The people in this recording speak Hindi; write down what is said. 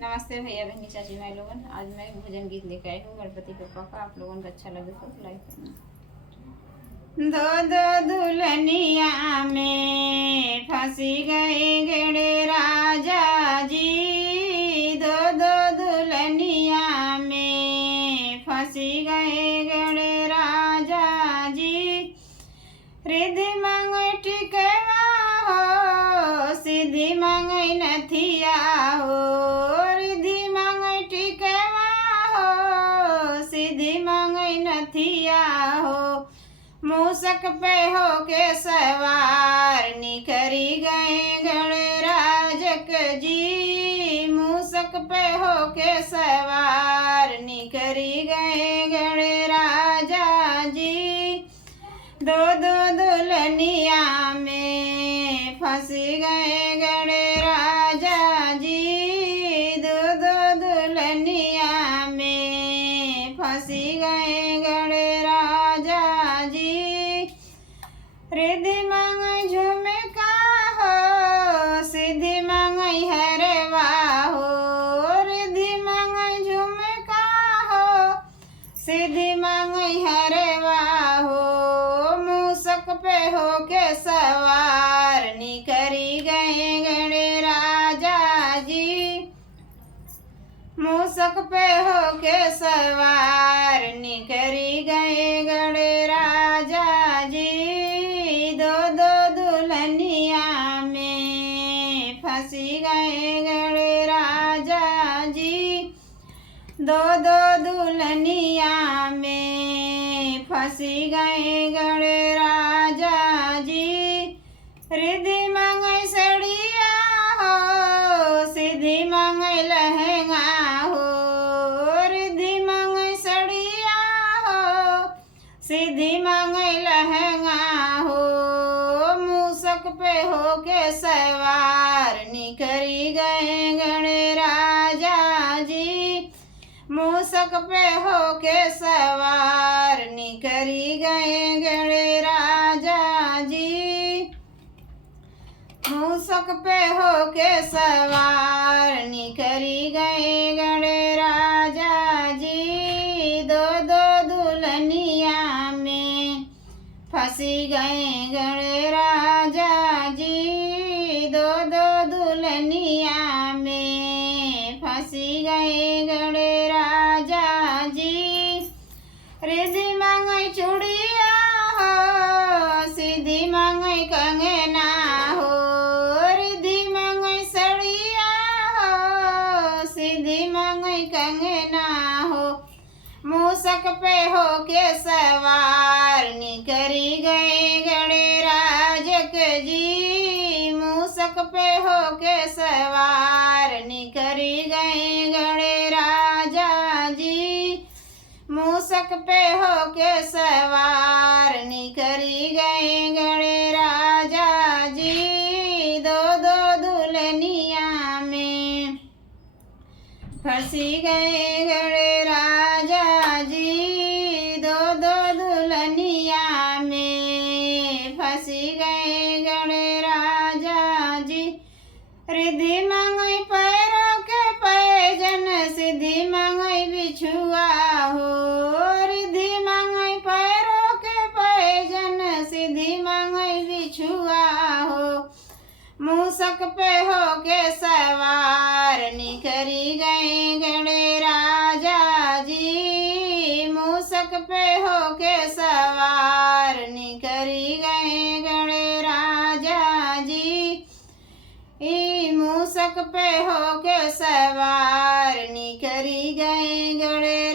नमस्ते भैया बहनी चाची भाई लोगन। आज मैं एक भजन गीत लेकर आई हूँ गणपति बप्पा का। आप लोगों को अच्छा लगे तो लाइक करना। दो दो दुल्हनिया में फंसी गए गणे राजा जी। दो दो दुल्हनिया में फंसी गए गणे राजा जी। रिधि मांगे टिकवा हो, सिद्धि मांगे नथिया हो। रिधि मांगे टिकवा हो, सिद्धि मांगे नथिया हो। मूसक पे हो के सवार निखरी गए गणराजक जी। मूसक पे हो के सवार निखरी गए गणराजा जी। दो दो दुल्हनिया में फंसी गए गणराजा जी। दो दो दुल्हनिया में फंसी गए गणराजा जी। रिधि मांगे झुमका हो, सिद्धि मांगे हरवा हो। रिधि मांगे झुमका हो, सिद्धि मांगे हरवा हो। मूसक पे हो के सवार निखरी गए गणराजा जी। मूसक पे हो के सवार निखरी गए गणराजा जी। दो दो दुल्हनिया में फंसी गए गणराजा जी। दो दो दुल्हनिया में फंसी गए गणराजा जी। रिधि मांगे सड़िया हो, सिद्धि मांगे लहंगा हो। रिधि मांगे सड़िया हो, सिद्धि मांगे लहंगा हो। मूसक पे हो के सवार निखरी गए गणराजा जी। मूसक पे हो के सवार निखरी गए गणराजा जी। मूसक पे हो के सवार निखरी गए गणराजा जी। दो दो दुल्हनिया में फंसी गए गणराजा जी। दो दो दुल्हनिया में फंसी गए गणराजा जी। रिधि मांगे चूड़िया हो, सिद्धि मांगे कंगना हो। रिधि मांगे सड़िया हो, सिद्धि मांगे कंगना हो। मूसक पे हो के सवार निखरी गए गणराजक जी। मूसक पे हो के सवार निखरी गए गणराजा जी। मूसक पे हो के सवार निखरी गए गणराजा जी। दो दो दुल्हनिया में फंसी गए गणराजा जी। दो दो दुल्हनिया में फंसी गए गणराजा जी। रिधि मांगे पैरों के पैजन, सिद्धि मांगे बिछुआ हो। रिधि मांगे पैरों के पैजन, सिद्धि मांगे बिछुआ हो। मूसक पे हो के सवार निखरी गए गणराजा जी। मूसक पे हो के सवार निखरी गए गणराजा जी। मूसक पे हो के सवार निखरी गए गणे